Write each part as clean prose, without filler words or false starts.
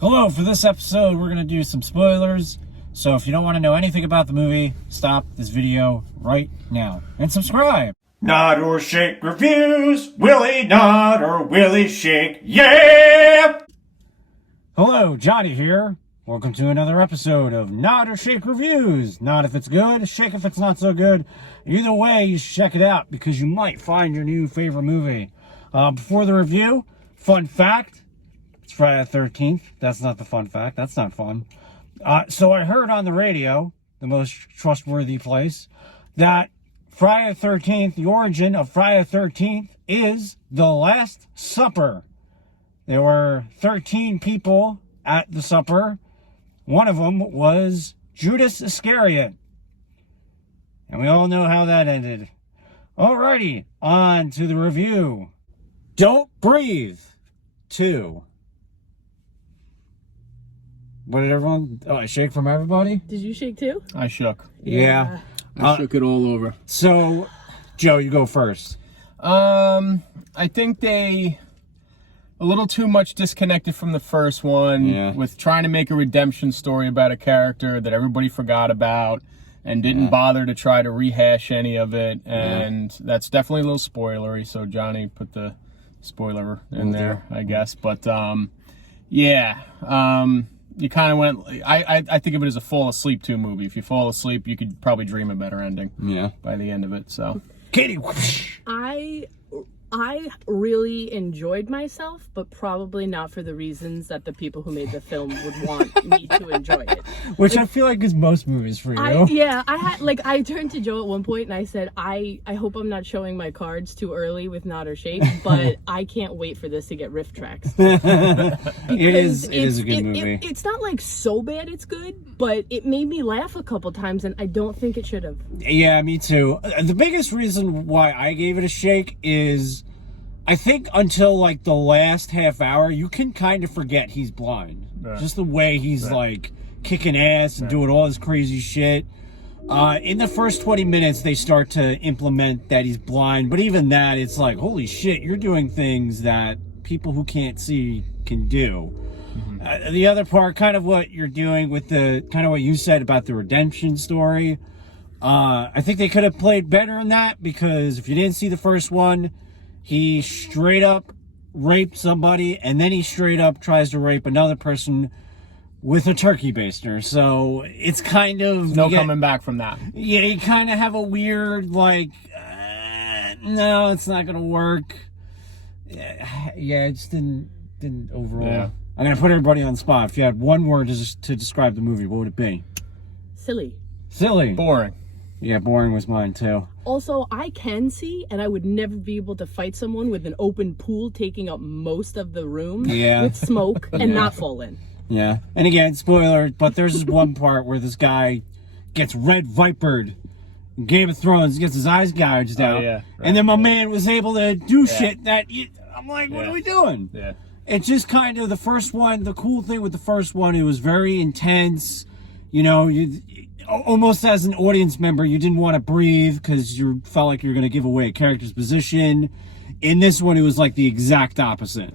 Hello, for this episode, we're going to do some spoilers. So if you don't want to know anything about the movie, stop this video right now and subscribe. Nod or shake reviews. Willie nod or Willie shake. Yeah! Hello, Johnny here. Welcome to another episode of Nod or Shake Reviews. Nod if it's good, shake if it's not so good. Either way, you should check it out because you might find your new favorite movie. Before the review, fun fact. It's Friday the 13th. That's not the fun fact. That's not fun. So I heard on the radio, the most trustworthy place, that Friday the 13th, the origin of Friday the 13th is the Last Supper. There were 13 people at the supper. One of them was Judas Iscariot. And we all know how that ended. Alrighty, on to the review. Don't Breathe 2. What did everyone... Oh, I shake from everybody? Did you shake too? I shook. Yeah. I shook it all over. So, Joe, you go first. I think they... a little too much disconnected from the first one with trying to make a redemption story about a character that everybody forgot about and didn't bother to try to rehash any of it. And that's definitely a little spoilery. So Johnny put the spoiler in there, I guess. But you kind of went... I think of it as a fall asleep to movie. If you fall asleep, you could probably dream a better ending by the end of it. So Katie. I really enjoyed myself, but probably not for the reasons that the people who made the film would want me to enjoy it. Which I feel like is most movies for you. I turned to Joe at one point and I said, I hope I'm not showing my cards too early with Nod or Shake, but I can't wait for this to get riff tracks. It is a good movie. It's not like so bad it's good, but it made me laugh a couple times and I don't think it should have. Yeah, me too. The biggest reason why I gave it a shake is I think until like the last half hour, you can kind of forget he's blind. Just the way he's like kicking ass and doing all this crazy shit. In the first 20 minutes, they start to implement that he's blind. But even that, it's like, holy shit, you're doing things that people who can't see can do. The other part, kind of what you're doing with the, kind of what you said about the redemption story. I think they could have played better in that because if you didn't see the first one, he straight up raped somebody, and then he straight up tries to rape another person with a turkey baster. So it's kind of... no coming back from that. Yeah, you kind of have a weird, like, no, it's not going to work. Yeah, it just didn't overall. Yeah. I'm going to put everybody on the spot. If you had one word to describe the movie, what would it be? Silly. Silly. Boring. Yeah, boring was mine too. Also, I can see, and I would never be able to fight someone with an open pool taking up most of the room with smoke and not fall in. Yeah. And again, spoiler, but there's this one part where this guy gets red vipered in Game of Thrones, gets his eyes gouged out. And then my man was able to do shit that... I'm like, what are we doing? Yeah. It's just kind of the first one. The cool thing with the first one, it was very intense. You know, almost as an audience member, you didn't want to breathe because you felt like you were going to give away a character's position. In this one, it was like the exact opposite.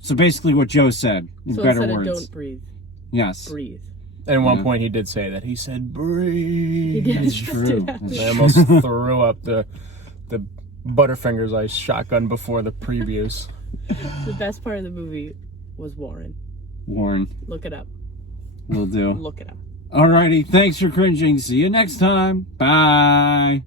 So basically what Joe said in better instead words. Of don't breathe. Yes. Breathe. And at one point he did say that. He said, breathe. That's true. I almost threw up the Butterfingers I shotgun before the previews. The best part of the movie was Warren. Look it up. Will do. Look it up. Alrighty, thanks for cringing. See you next time. Bye.